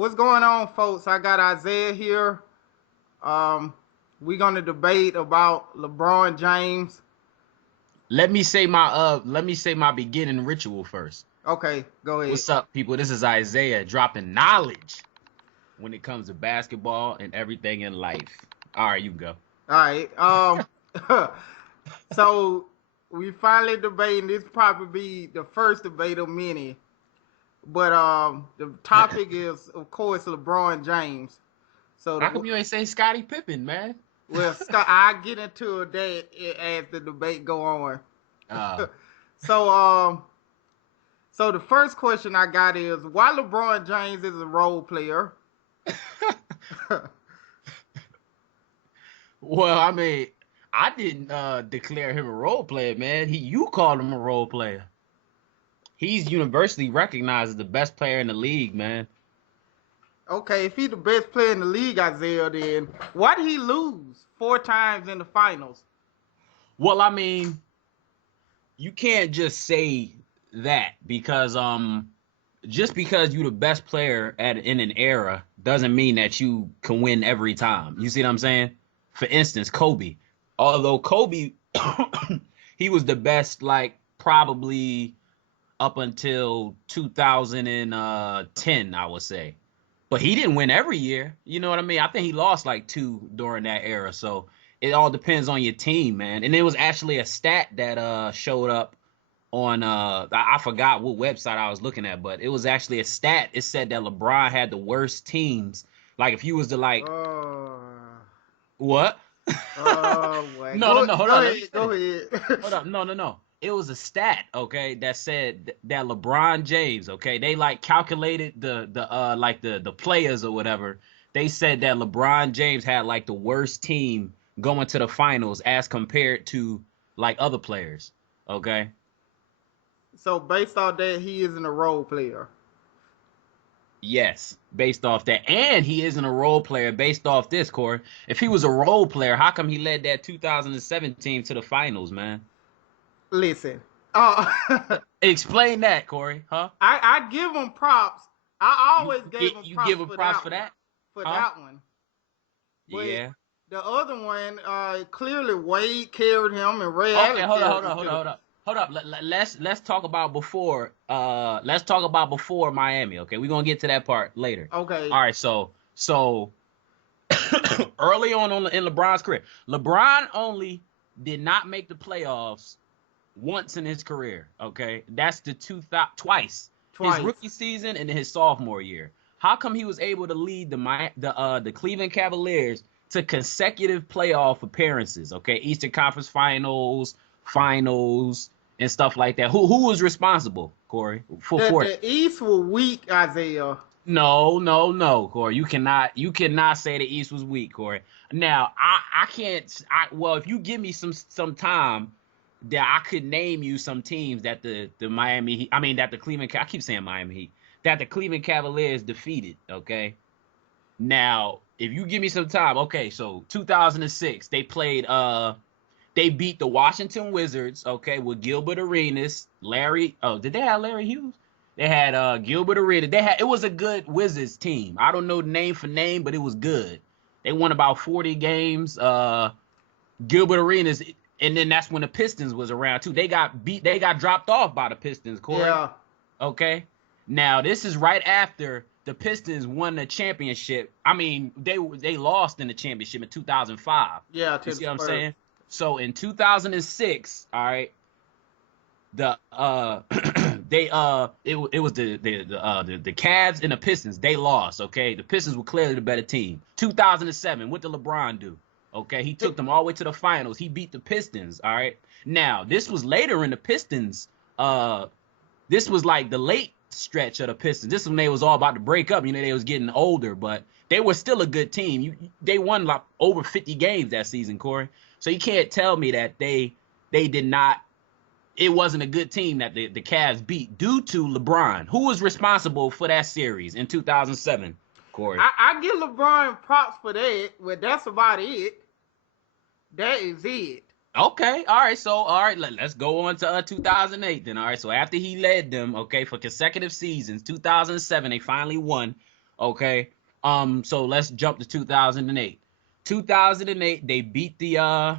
What's going on, folks? I got Isaiah here. We're gonna debate about LeBron James. Let me say my beginning ritual first. Okay, go ahead. What's up, people? This is Isaiah dropping knowledge when it comes to basketball and everything in life. All right, you can go. All right. So we finally debating. This probably be the first debate of many. But the topic is, of course, LeBron James. So How come you ain't say Scottie Pippen, man? well, Scott, I get into that as the debate go on. Uh, So so the first question I got is why LeBron James is a role player. well, I mean, I didn't declare him a role player, man. You called him a role player. He's universally recognized as the best player in the league, man. Okay, if he's the best player in the league, Isaiah, then why did he lose 4 times in the finals? Well, I mean, you can't just say that because just because you're the best player in an era doesn't mean that you can win every time. You see what I'm saying? For instance, Kobe. Although Kobe he was the best like probably up until 2010, I would say. But he didn't win every year. You know what I mean? I think he lost like 2 during that era. So it all depends on your team, man. And it was actually a stat that showed up on I forgot what website I was looking at, but it was actually a stat. It said that LeBron had the worst teams. Like if you was to like what? Boy. No, hold on. Go ahead. Hold up. No. It was a stat, okay, that said that LeBron James, okay, they like calculated the players or whatever. They said that LeBron James had like the worst team going to the finals as compared to like other players, okay? So based off that, he isn't a role player. Yes, based off that. And he isn't a role player based off this, Corey. If he was a role player, how come he led that 2017 to the finals, man? Listen, Explain that, Corey, huh? I give him props. I always gave him You props give him props for that? For Huh? that one. But Yeah. the other one, clearly Wade carried him and Ray Okay, Allen hold carried him. up. Hold up. Let's talk about before. Let's talk about before Miami. Okay, we're gonna get to that part later. Okay. All right. So early on in LeBron's career, LeBron only did not make the playoffs once in his career. Okay, that's the twice. His rookie season and his sophomore year. How come he was able to lead the Cleveland Cavaliers to consecutive playoff appearances? Okay, Eastern Conference Finals, and stuff like that. Who was responsible, Corey? The East were weak, Isaiah. No, Corey. You cannot say the East was weak, Corey. Now I can't. Well, if you give me some time, that I could name you some teams that the Miami Heat, that the Cleveland. I keep saying Miami Heat. That the Cleveland Cavaliers defeated. Okay. Now, if you give me some time, okay. So 2006, they played. They beat the Washington Wizards, okay, with Gilbert Arenas, Larry. Oh, did they have Larry Hughes? They had Gilbert Arenas. It was a good Wizards team. I don't know name for name, but it was good. They won about 40 games. Gilbert Arenas, and then that's when the Pistons was around too. They got dropped off by the Pistons, Corey. Yeah. Okay. Now this is right after the Pistons won the championship. I mean, they lost in the championship in 2005. Yeah. You see what I'm saying? So in 2006, all right, it was the Cavs and the Pistons. They lost. Okay, the Pistons were clearly the better team. 2007, what did LeBron do? Okay, he took them all the way to the finals. He beat the Pistons. All right. Now this was later in the Pistons. This was like the late stretch of the Pistons. This is when they was all about to break up. You know, they was getting older, but they were still a good team. They won like over 50 games that season, Corey. So you can't tell me that they did not. It wasn't a good team that the Cavs beat due to LeBron. Who was responsible for that series in 2007, Corey? I give LeBron props for that, but that's about it. That is it. Okay, all right, let's go on to 2008 then. All right, so after he led them, okay, for consecutive seasons, 2007 they finally won. Okay. So let's jump to 2008. 2008, they beat the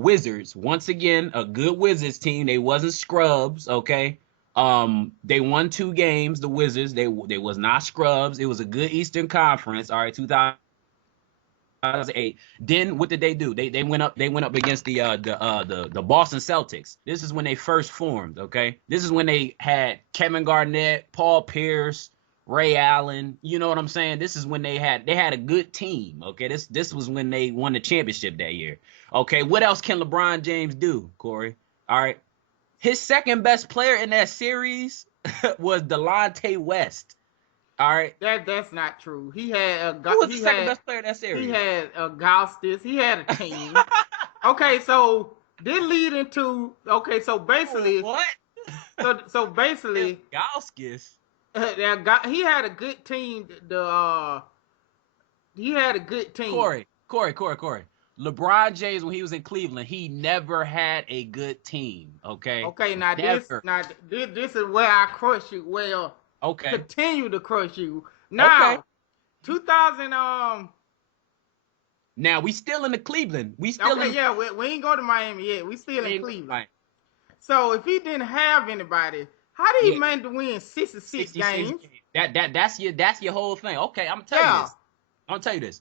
Wizards. Once again, a good Wizards team. They wasn't scrubs, okay? They won 2 games, the Wizards. They was not scrubs. It was a good Eastern Conference. All right, 2008. Then what did they do? They went up against the Boston Celtics. This is when they first formed, okay? This is when they had Kevin Garnett, Paul Pierce, Ray Allen. You know what I'm saying? This is when they had a good team, okay? This was when they won the championship that year. Okay, what else can LeBron James do, Corey? All right. His second best player in that series was Delonte West. All right. That's not true. He had Who was the second best player in that series? He had Augustus. He had a team. Okay, so this lead into so basically what? So basically Augustus. he had a good team. He had a good team. Corey. LeBron James, when he was in Cleveland, he never had a good team. Okay. Okay, now never. this is where I crush you. Well, okay. Continue to crush you. Now, okay. 2000 Now we still in the Cleveland. We still we ain't go to Miami yet. We still in Cleveland. So if he didn't have anybody, how did he manage to win 66 games? That's your whole thing. Okay, I'm gonna tell you this.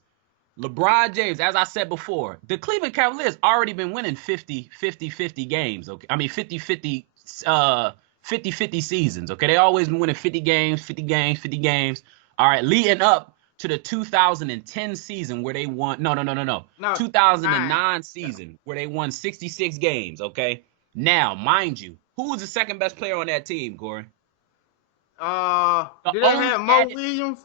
LeBron James, as I said before, the Cleveland Cavaliers already been winning 50 games. Okay, I mean 50 seasons. Okay, they always been winning 50 games. All right, leading up to the 2010 season where they won. No. 2009 season where they won 66 games. Okay, now mind you, who was the second best player on that team, Corey? Did they have Mo Williams?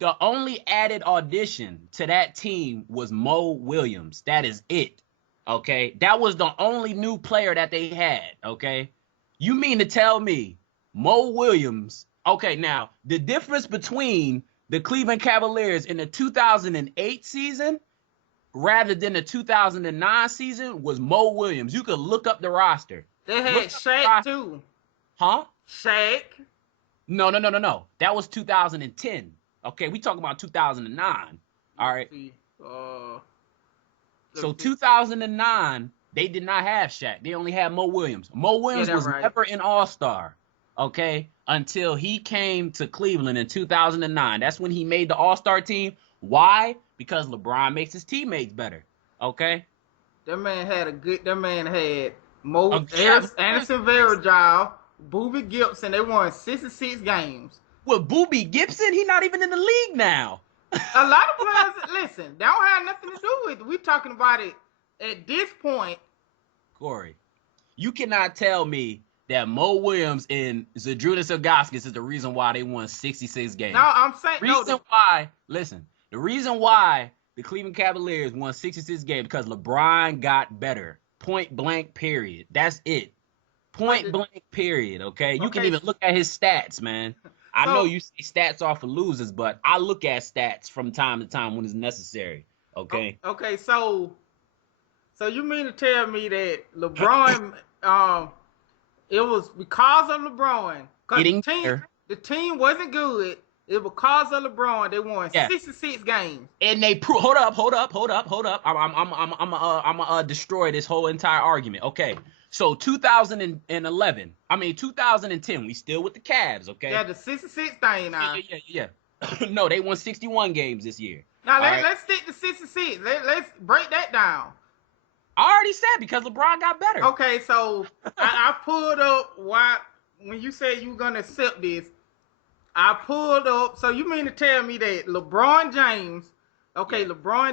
The only added addition to that team was Mo Williams. That is it. Okay? That was the only new player that they had. Okay? You mean to tell me Mo Williams... Okay, now, the difference between the Cleveland Cavaliers in the 2008 season rather than the 2009 season was Mo Williams. You could look up the roster. They had Shaq, too. Huh? Shaq? No. That was 2010. Okay, we talking about 2009. All right. So 2009, they did not have Shaq. They only had Mo Williams. Mo Williams was never an All-Star, okay, until he came to Cleveland in 2009. That's when he made the All-Star team. Why? Because LeBron makes his teammates better, okay? That man had Anderson Varejao, Boobie Gibson. They won 66 games. With Boobie Gibson, he's not even in the league now. A lot of players, listen, that don't have nothing to do with it. We're talking about it at this point. Corey, you cannot tell me that Mo Williams and Zadrunas Ilgauskas is the reason why they won 66 games. No, I'm saying the reason why the Cleveland Cavaliers won 66 games because LeBron got better. Point blank, period. That's it. Point blank, period. Okay? You can even look at his stats, man. I know you say stats are for losers, but I look at stats from time to time when it's necessary. Okay. Okay, so you mean to tell me that LeBron, it was because of LeBron? Because the team wasn't good. It was because of LeBron. They won 66 games. And they hold up. I'm destroy this whole entire argument. Okay. So 2010, we still with the Cavs, okay? Yeah, the 66 thing now. Yeah. No, they won 61 games this year. Now, let's stick to 66. Let's break that down. I already said because LeBron got better. Okay, so I pulled up when you said you were going to accept this, I pulled up. So you mean to tell me that LeBron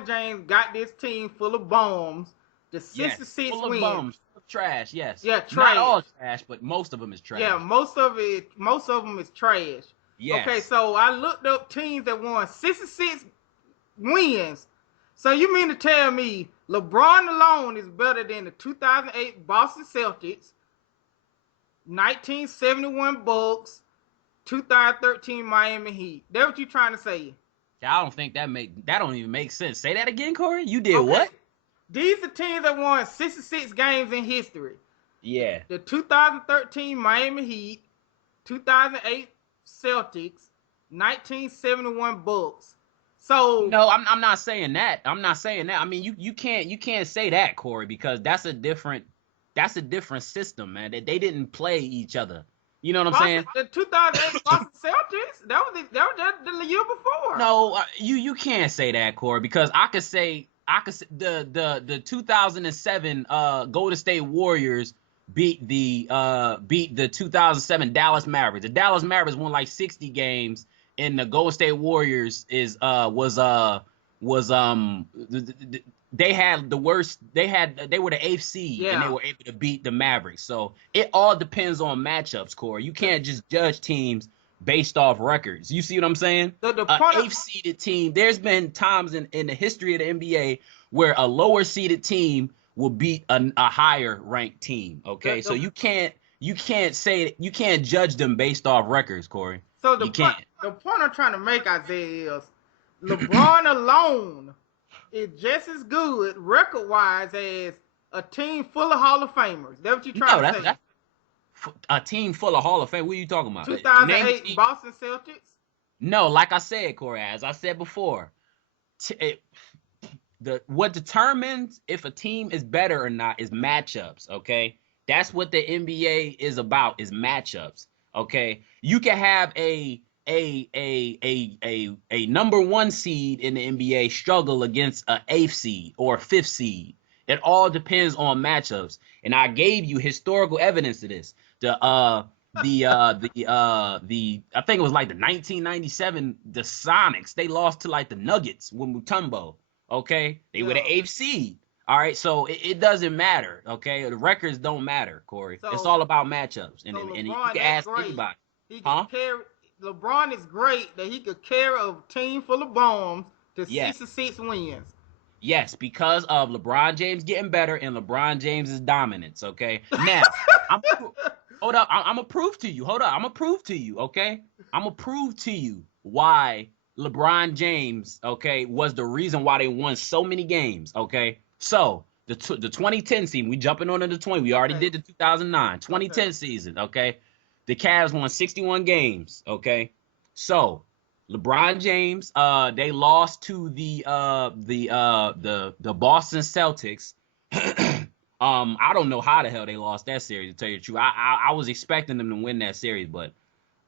James got this team full of bums, the 66 full wins. Of bums. Trash, yes. Yeah, trash. Not all trash, but most of them is trash. Yeah, most of them is trash. Yes. Okay, so I looked up teams that won 66 wins. So you mean to tell me LeBron alone is better than the 2008 Boston Celtics, 1971 Bucks, 2013 Miami Heat? That's what you trying to say? I don't think that don't even make sense. Say that again, Corey. You did what? These are teams that won 66 games in history. Yeah. The 2013 Miami Heat, 2008 Celtics, 1971 Bucks. So No, I'm not saying that. I'm not saying that. I mean, you can't say that, Corey, because that's a different system, man. They didn't play each other. You know what I'm saying? The 2008 Boston Celtics, that was the year before. No, you can't say that, Corey, because I could say the 2007 Golden State Warriors beat the 2007 Dallas Mavericks. The Dallas Mavericks won like 60 games, and the Golden State Warriors they had the worst. They were the eighth seed, and they were able to beat the Mavericks. So it all depends on matchups, Corey. You can't just judge teams based off records. You see what I'm saying? The eighth seeded team. There's been times in the history of the NBA where a lower seeded team will beat a higher ranked team. Okay, so you can't judge them based off records, Corey. So the point I'm trying to make, Isaiah, is LeBron alone is just as good record wise as a team full of Hall of Famers. That's what you're trying to say. A team full of Hall of Fame. What are you talking about? 2008 Boston Celtics? No, like I said, Corey, as I said before, what determines if a team is better or not is matchups, okay? That's what the NBA is about, is matchups, okay? You can have a number one seed in the NBA struggle against an eighth seed or a fifth seed. It all depends on matchups, and I gave you historical evidence of this. I think it was like the 1997 the Sonics. They lost to like the Nuggets with Mutombo. Okay, they were the eighth seed. All right, so it doesn't matter. Okay, the records don't matter, Corey. So, it's all about matchups, and you can ask anybody. LeBron is great that he could carry a team full of bombs to 66 wins. Yes, because of LeBron James getting better and LeBron James's dominance. Okay, now hold up, I'm gonna prove to you. Hold up, I'm gonna prove to you. Okay, I'm gonna prove to you why LeBron James, okay, was the reason why they won so many games. Okay, so the 2010 season, we jumping on to the 20. We already did the 2009 2010 season. Okay, the Cavs won 61 games. Okay, so LeBron James, they lost to the Boston Celtics. I don't know how the hell they lost that series, to tell you the truth. I was expecting them to win that series, but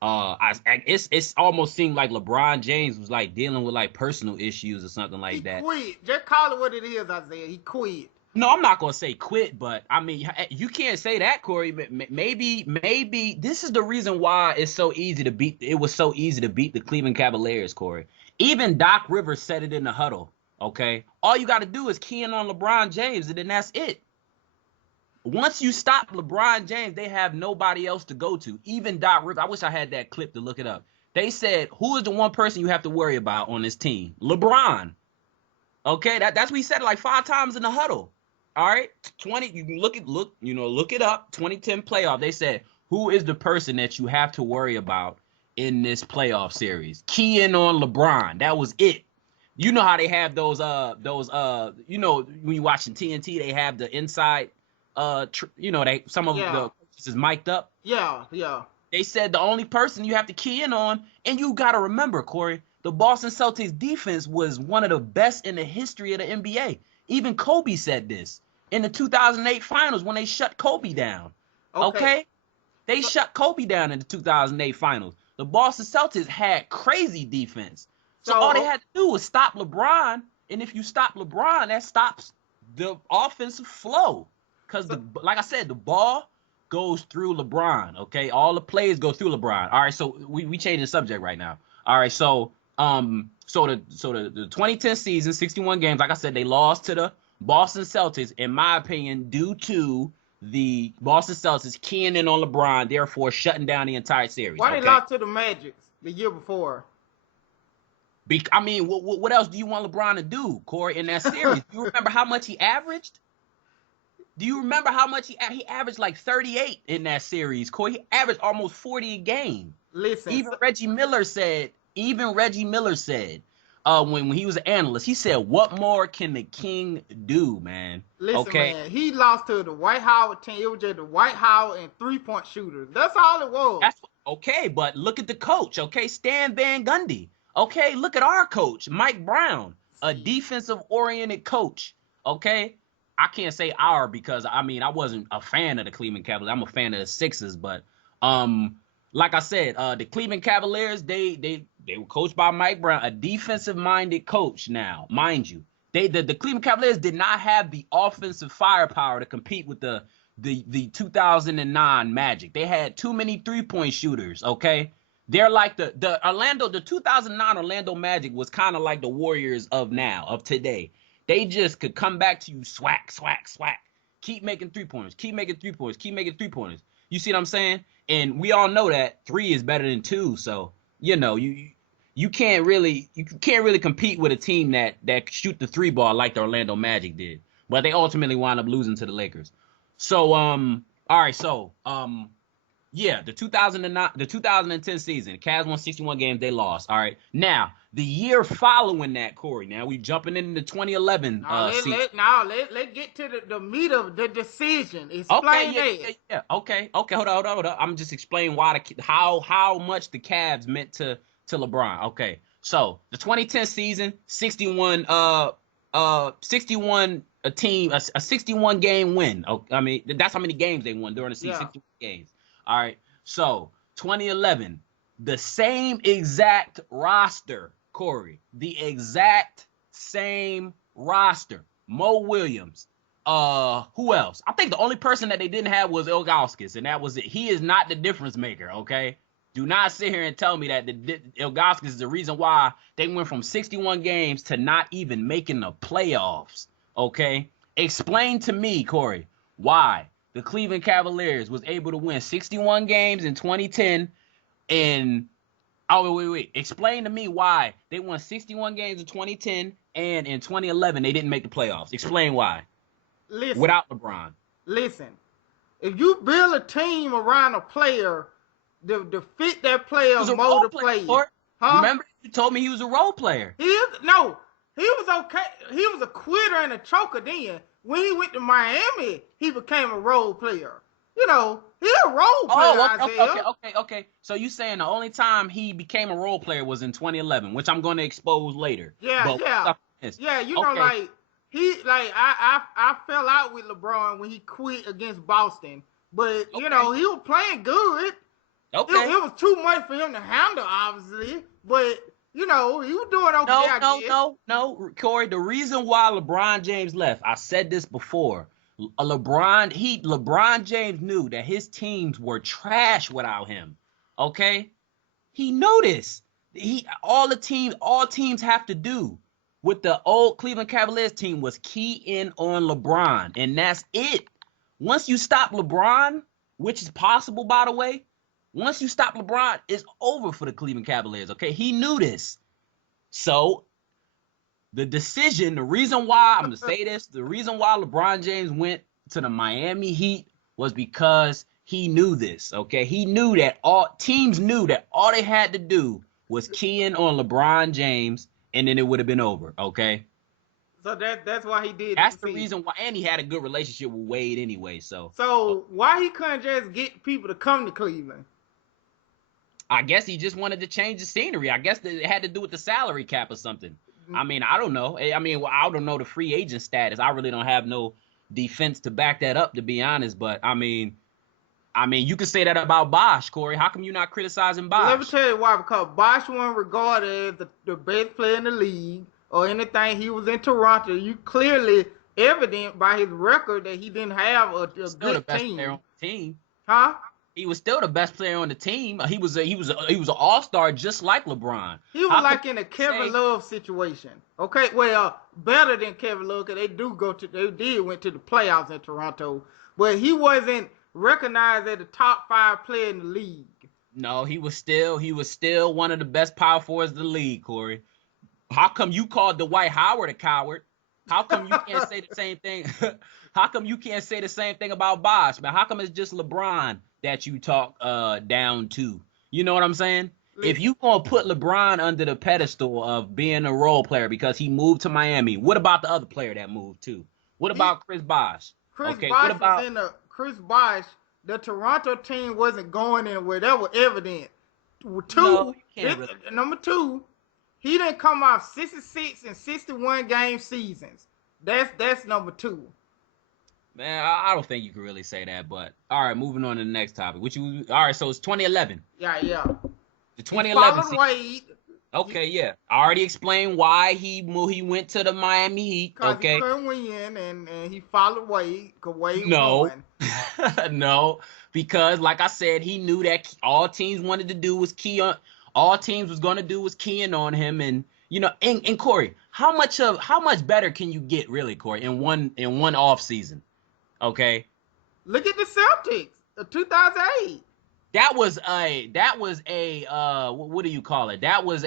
it's almost seemed like LeBron James was like dealing with like personal issues or something like that. He quit. Just call it what it is, Isaiah. He quit. No, I'm not gonna say quit, but I mean you can't say that, Corey. Maybe this is the reason why it's so easy to beat. It was so easy to beat the Cleveland Cavaliers, Corey. Even Doc Rivers said it in the huddle. Okay, all you got to do is key in on LeBron James, and then that's it. Once you stop LeBron James, they have nobody else to go to. Even Doc Rivers. I wish I had that clip to look it up. They said, "Who is the one person you have to worry about on this team? LeBron." Okay, that's what he said like 5 times in the huddle. All right, 20. You can look it up. 2010 playoff. They said, who is the person that you have to worry about in this playoff series? Key in on LeBron. That was it. You know how they have those when you're watching TNT, they have the inside some of the coaches is mic'd up. Yeah. They said the only person you have to key in on, and you got to remember, Corey, the Boston Celtics defense was one of the best in the history of the NBA. Even Kobe said this in the 2008 finals when they shut Kobe down. Okay? They shut Kobe down in the 2008 finals. The Boston Celtics had crazy defense. So all they had to do was stop LeBron. And if you stop LeBron, that stops the offensive flow. Because, like I said, the ball goes through LeBron. Okay? All the plays go through LeBron. All right, so we changed the subject right now. All right, so the 2010 season, 61 games, like I said, they lost to the Boston Celtics, in my opinion, due to the Boston Celtics keying in on LeBron, therefore shutting down the entire series. Why they lost to the Magic the year before? I mean, what else do you want LeBron to do, Corey, in that series? Do you remember how much he averaged? Do you remember how much he averaged? Like 38 in that series, Corey. He averaged almost 40 a game. Listen, even Reggie Miller said, when he was an analyst, he said, what more can the king do, man? Listen, man, he lost to the White Howard team. It was just the White Howard and 3-point shooters. That's all it was. Okay, but look at the coach. Okay, Stan Van Gundy. Okay, look at our coach, Mike Brown, a defensive-oriented coach. Okay, I can't say our because I mean I wasn't a fan of the Cleveland Cavaliers. I'm a fan of the Sixers, but like I said, the Cleveland Cavaliers they were coached by Mike Brown, a defensive-minded coach. Now, mind you, the Cleveland Cavaliers did not have the offensive firepower to compete with the 2009 Magic. They had too many three-point shooters. Okay, they're like the 2009 Orlando Magic was kind of like the Warriors of today. They just could come back to you, swack, swack, swack. Keep making 3-pointers, keep making 3-pointers, keep making 3-pointers. You see what I'm saying? And we all know that 3 is better than 2. So you can't really compete with a team that shoot the 3 ball like the Orlando Magic did. But they ultimately wound up losing to the Lakers. So all right, so yeah, the 2010 season, Cavs won 61 games, they lost. All right. Now, the year following that, Corey, now we jumping into 2011 season. Let's get to the meat of the decision. Explain that. Yeah. Okay, hold on. I'm just explaining why how much the Cavs meant to LeBron. Okay. So, the 2010 season, 61 a 61 game win. I mean, that's how many games they won during the season. 61 games. All right. So 2011, the same exact roster, Corey. The exact same roster. Mo Williams. Who else? I think the only person that they didn't have was Ilgauskas, and that was it. He is not the difference maker, okay? Do not sit here and tell me that Ilgauskas is the reason why they went from 61 games to not even making the playoffs, okay? Explain to me, Corey, why the Cleveland Cavaliers was able to win 61 games in 2010 and wait. Explain to me why they won 61 games in 2010 and in 2011 they didn't make the playoffs. Explain why. Listen, without LeBron. Listen, if you build a team around a player to fit that player, mold the player. Huh? Remember, you told me he was a role player. He was okay. He was a quitter and a choker then. When he went to Miami, he became a role player. You know, he's a role player. Okay. So you saying the only time he became a role player was in 2011, which I'm going to expose later. Yeah. You know, like I fell out with LeBron when he quit against Boston, but you know he was playing good. Okay. It was too much for him to handle, obviously, but you know, he was doing okay. No, Corey, the reason why LeBron James left, I said this before. LeBron James knew that his teams were trash without him. Okay? He knew this. All teams have to do with the old Cleveland Cavaliers team was key in on LeBron, and that's it. Once you stop LeBron, which is possible, by the way, once you stop LeBron, it's over for the Cleveland Cavaliers, okay? He knew this. So, the reason why LeBron James went to the Miami Heat was because he knew this, okay? He knew that teams knew that all they had to do was key in on LeBron James, and then it would have been over, okay? So that's why he did. That's the reason why, and he had a good relationship with Wade anyway, So why he couldn't just get people to come to Cleveland? I guess he just wanted to change the scenery. I guess it had to do with the salary cap or something. I mean, I don't know. I don't know the free agent status. I really don't have no defense to back that up, to be honest. But, I mean, you could say that about Bosh, Corey. How come you're not criticizing Bosh? Let me tell you why. Because Bosh wasn't regarded as the best player in the league or anything. He was in Toronto. You clearly evident by his record that he didn't have a good the best player on the team. Huh? He was still the best player on the team. He was an all-star just like LeBron. He was like in a Kevin Love situation. Okay, well, better than Kevin Love because they went to the playoffs in Toronto, but he wasn't recognized as the top 5 player in the league. No, he was still one of the best power forwards in the league, Corey. How come you called Dwight Howard a coward? How come you can't say the same thing? How come you can't say the same thing about Bosh, man? How come it's just LeBron that you talk down to? You know what I'm saying? If you gonna put LeBron under the pedestal of being a role player because he moved to Miami, what about the other player that moved too? What about Chris Bosh? Chris Bosh the Toronto team wasn't going anywhere. That was evident. No, you can't really. Number two, he didn't come off 66 and 61 game seasons. That's number two. Man, I don't think you can really say that. But all right, moving on to the next topic. All right, so it's 2011. Yeah. The 2011 season. Wade. Okay, yeah. I already explained why he went to the Miami Heat. Okay. He couldn't win, and he followed Wade because Wade won. No, because like I said, he knew that all teams wanted to do was key on. All teams was going to do was keying on him, and and Corey, how much better can you get, really, Corey, in one off season? Okay. Look at the Celtics, 2008. That was a what do you call it? That was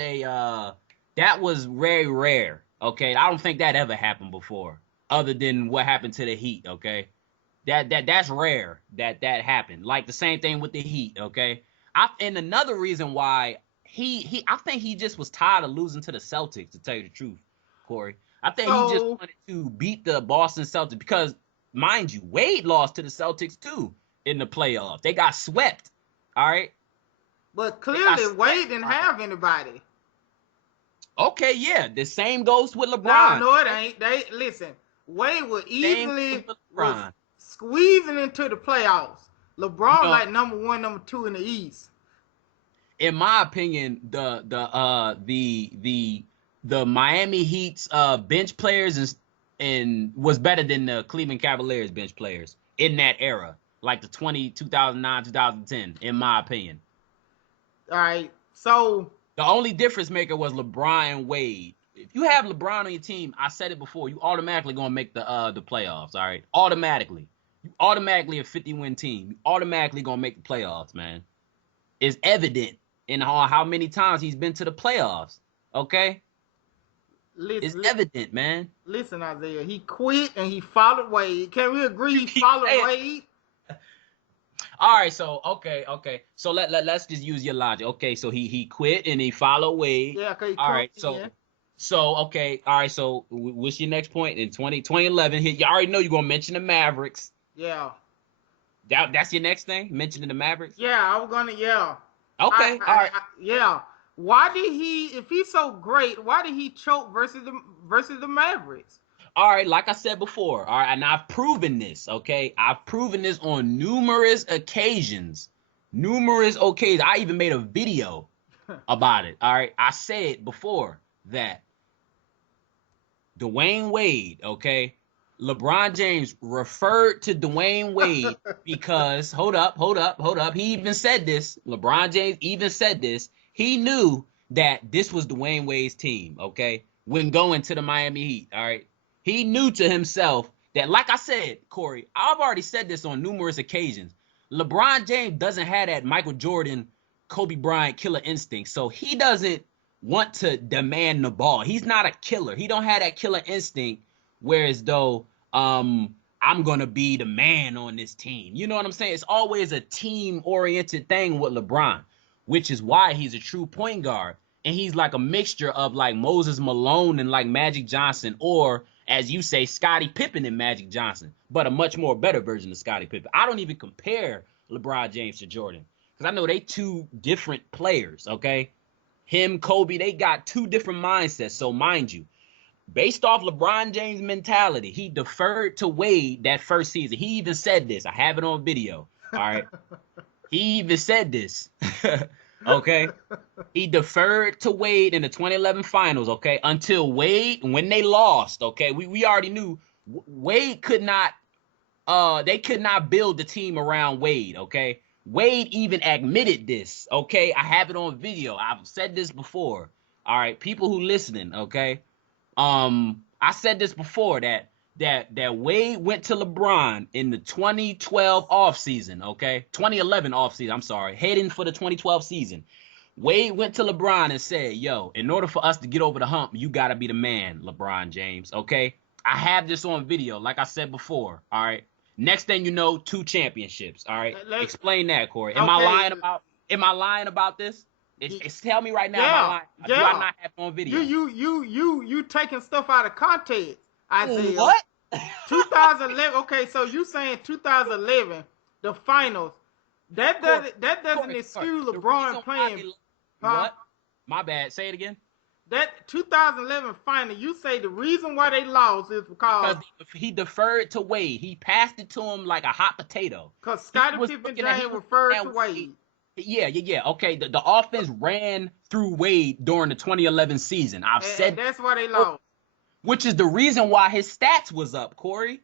very rare. Okay, I don't think that ever happened before, other than what happened to the Heat. Okay, that's rare that happened. Like the same thing with the Heat. Okay, and another reason why I think he just was tired of losing to the Celtics. To tell you the truth, Corey, I think he just wanted to beat the Boston Celtics because, mind you, Wade lost to the Celtics too in the playoffs. They got swept. All right. But clearly, Wade didn't have anybody. Okay, yeah. The same goes with LeBron. No, it ain't. Listen, Wade was easily squeezing into the playoffs. LeBron like number one, number two in the East. In my opinion, the Miami Heat's bench players and was better than the Cleveland Cavaliers bench players in that era. Like the 2009, 2010, in my opinion. All right, so the only difference maker was LeBron and Wade. If you have LeBron on your team, I said it before, you automatically gonna make the playoffs. All right, automatically. You automatically a 50-win team. You automatically gonna make the playoffs, man. It's evident in how many times he's been to the playoffs. Okay, it's evident, man. Listen, Isaiah, he quit and he followed Wade. Can we agree he followed Wade? All right, so okay. So let's just use your logic. Okay, so he quit and he followed Wade. Yeah, okay. All right, so okay. All right, so what's your next point? In 2011, you already know you're gonna mention the Mavericks. Yeah. That's your next thing? Mentioning the Mavericks? Yeah, I was gonna. Yeah. Okay. All right. Yeah. Why did he? If he's so great, why did he choke versus the Mavericks? All right, like I said before, all right, and I've proven this, okay? I've proven this on numerous occasions. I even made a video about it, all right? I said before that Dwayne Wade, okay? LeBron James referred to Dwayne Wade because, hold up. He even said this. LeBron James even said this. He knew that this was Dwayne Wade's team, okay? When going to the Miami Heat, all right? He knew to himself that, like I said, Corey, I've already said this on numerous occasions. LeBron James doesn't have that Michael Jordan, Kobe Bryant killer instinct. So he doesn't want to demand the ball. He's not a killer. He don't have that killer instinct, whereas though I'm going to be the man on this team. You know what I'm saying? It's always a team-oriented thing with LeBron, which is why he's a true point guard. And he's like a mixture of like Moses Malone and like Magic Johnson, or as you say, Scottie Pippen and Magic Johnson, but a much more better version of Scottie Pippen. I don't even compare LeBron James to Jordan because I know they two different players, okay? Him, Kobe, they got two different mindsets. So mind you, based off LeBron James' mentality, he deferred to Wade that first season. He even said this. I have it on video, all right? He even said this. Okay, he deferred to Wade in the 2011 finals, okay, until Wade, when they lost, okay, we already knew Wade could not, they could not build the team around Wade, okay. Wade even admitted this, okay. I have it on video. I've said this before, all right, people who listening, okay. I said this before that Wade went to LeBron in the 2012 offseason, okay? 2011 offseason, I'm sorry, heading for the 2012 season. Wade went to LeBron and said, yo, in order for us to get over the hump, you got to be the man, LeBron James, okay? I have this on video, like I said before, all right? Next thing you know, 2 championships, all right? Explain that, Corey. Am I lying about this? Tell me right now, am I lying? Do I not have it on video? You taking stuff out of context. Isaiah. What? 2011. Okay, so you saying 2011, the finals. That doesn't excuse LeBron playing. What? My bad. Say it again. That 2011 final, you say the reason why they lost is because he deferred to Wade. He passed it to him like a hot potato. Because Scottie Pippen James referred to Wade. Yeah. Okay, the offense ran through Wade during the 2011 season. And that's why they lost. Which is the reason why his stats was up, Corey.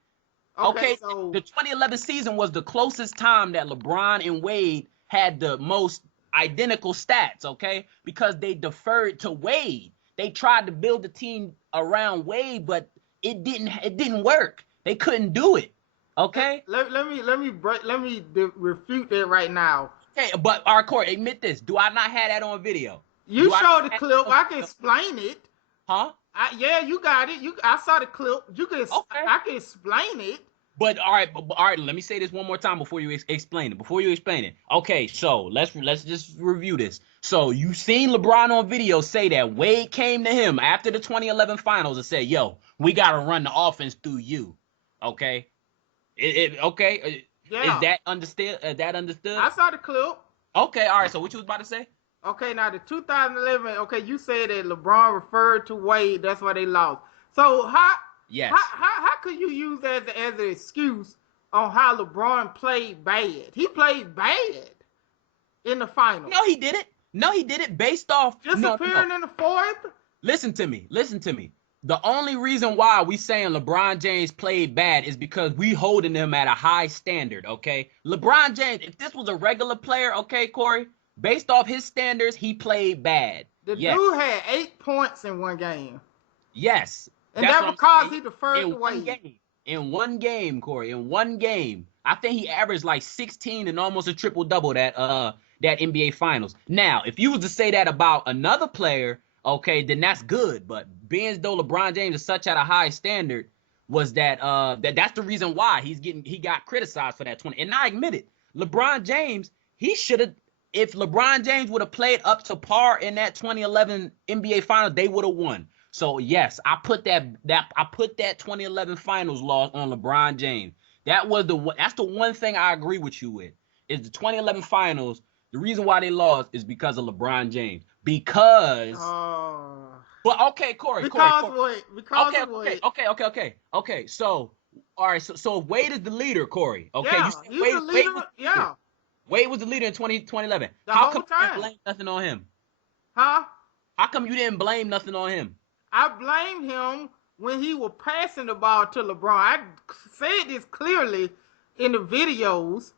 Okay, so the 2011 season was the closest time that LeBron and Wade had the most identical stats, okay? Because they deferred to Wade. They tried to build the team around Wade, but it didn't work. They couldn't do it. Okay? Let me refute that right now. Okay, but our court, admit this. Do I not have that on video? You showed the clip. I can explain it. Huh? Yeah, you got it. I saw the clip. I can explain it. But all right. Let me say this one more time before you explain it. Okay, so let's just review this. So you seen LeBron on video say that Wade came to him after the 2011 finals and said, "Yo, we gotta run the offense through you." Okay. Okay. Yeah. Is that understood? I saw the clip. Okay. All right. So what you was about to say? Okay. Now the 2011. Okay, you said that LeBron referred to Wade. That's why they lost. So how? Yes. How could you use that as an excuse on how LeBron played bad? He played bad in the finals. No, he didn't. Based off disappearing in the fourth. Listen to me. The only reason why we saying LeBron James played bad is because we holding him at a high standard. Okay, LeBron James. If this was a regular player, okay, Corey, based off his standards, he played bad. The dude had 8 points in one game. Yes. And that's because he deferred to Wade. In one game, Corey. In one game. I think he averaged like 16 and almost a triple-double that NBA Finals. Now, if you was to say that about another player, okay, then that's good. But being as though LeBron James is such at a high standard, was that's the reason why he got criticized for that 20. And I admit it. LeBron James, if LeBron James would have played up to par in that 2011 NBA Finals, they would have won. So yes, I put that 2011 finals loss on LeBron James. That's the one thing I agree with you with. Is the 2011 finals, the reason why they lost is because of LeBron James. Because well, okay, Corey. Okay. So all right, so Wade is the leader, Corey. Okay, yeah, Wade was the leader in 2011. How come you didn't blame nothing on him? Huh? How come you didn't blame nothing on him? I blamed him when he was passing the ball to LeBron. I said this clearly in the videos.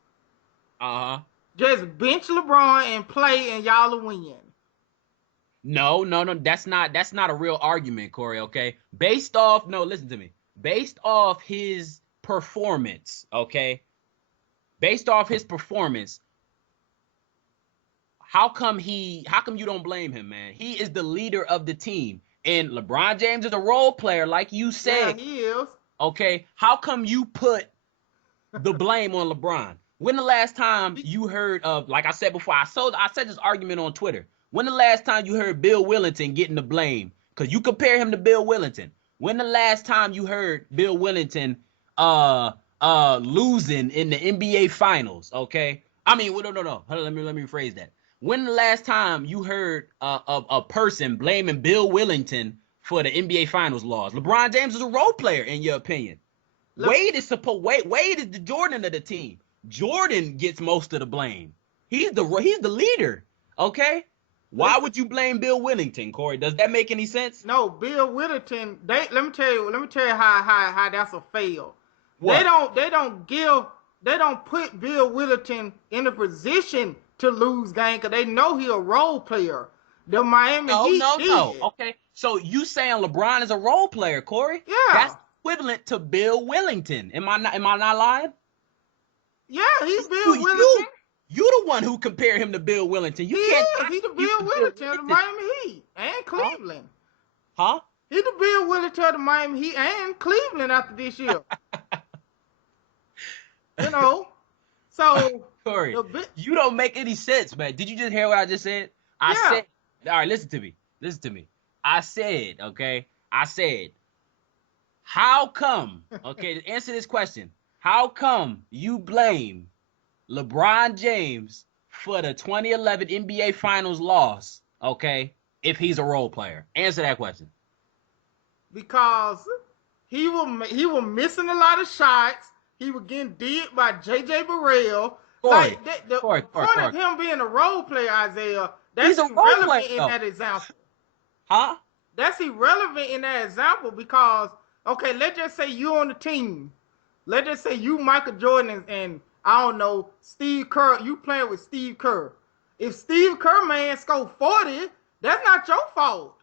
Just bench LeBron and play, and y'all will win. No. That's not a real argument, Corey. Okay. Listen to me. Based off his performance, okay. Based off his performance, how come you don't blame him, man? He is the leader of the team. And LeBron James is a role player, like you said. Yeah, he is. Okay, how come you put the blame on LeBron? When the last time you heard of, like I said before, I said this argument on Twitter. When the last time you heard Bill Wellington getting the blame? Because you compare him to Bill Wellington. When the last time you heard Bill Wellington losing in the NBA Finals? Okay, I mean, no. Hold on, let me rephrase that. When the last time you heard a person blaming Bill Wellington for the NBA Finals loss? LeBron James is a role player, in your opinion. Wade is the Jordan of the team. Jordan gets most of the blame. He's the leader. Okay. Why would you blame Bill Wellington, Corey? Does that make any sense? No, Bill Wellington. Let me tell you how that's a fail. What? They don't put Bill Wellington in a position to lose game because they know he's a role player. The Miami Heat did. No. Okay, so you saying LeBron is a role player, Corey? Yeah. That's equivalent to Bill Wellington. Am I not lying? Yeah, he's Bill Wellington. You the one who compared him to Bill Wellington. He's the Bill Wellington of the Miami Heat and Cleveland. Huh? He's the Bill Wellington of the Miami Heat and Cleveland after this year. You know, so Corey, you don't make any sense, man. Did you just hear what I just said? I said, all right, listen to me. I said, how come, okay, to answer this question, how come you blame LeBron James for the 2011 NBA Finals loss, okay, if he's a role player? Answer that question. Because he was missing a lot of shots. He was getting did by J.J. Burrell. Corey, Like the Corey, point of him being a role player, Isaiah, that's he's a role irrelevant player, in that example. Huh? That's irrelevant in that example because, okay, let's just say you on the team. Let's just say you, Michael Jordan, and I don't know, Steve Kerr, you playing with Steve Kerr. If Steve Kerr, man, scored 40, that's not your fault.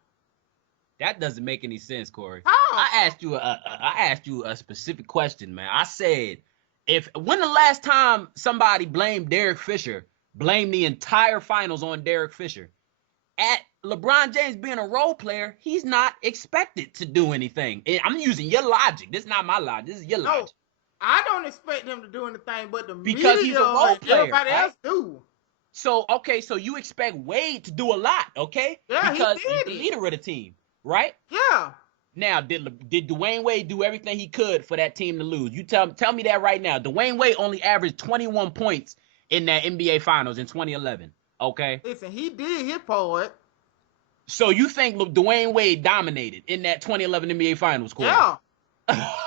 That doesn't make any sense, Corey. How? I asked you a specific question, man. I said, when the last time somebody blamed Derek Fisher, blamed the entire finals on Derek Fisher? At LeBron James being a role player, he's not expected to do anything. I'm using your logic. This is not my logic. This is your logic. I don't expect him to do anything, but the because media he's a role player, everybody right? else do. So, okay, so you expect Wade to do a lot, okay? Yeah, because he did he's the leader of the team, right? Yeah. Now, did Dwayne Wade do everything he could for that team to lose? You tell me that right now. Dwayne Wade only averaged 21 points in that NBA Finals in 2011, okay? Listen, he did his part. So you think Dwayne Wade dominated in that 2011 NBA Finals, Corey? Yeah.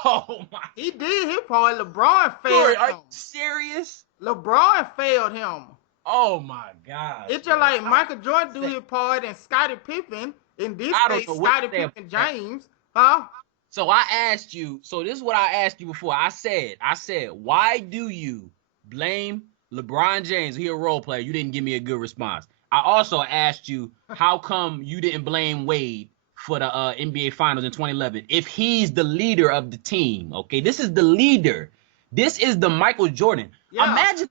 Oh, my. He did his part. LeBron failed Corey, him. are you serious? LeBron failed him. Oh, my God. It's just like Michael Jordan do his part and Scottie Pippen, in this case, Scottie Pippen James. Huh? So I asked you, so this is what I asked you before. I said, why do you blame LeBron James? He a role player. You didn't give me a good response. I also asked you, how come you didn't blame Wade for the NBA Finals in 2011 if he's the leader of the team? Okay, this is the leader. This is the Michael Jordan. Yeah. Imagine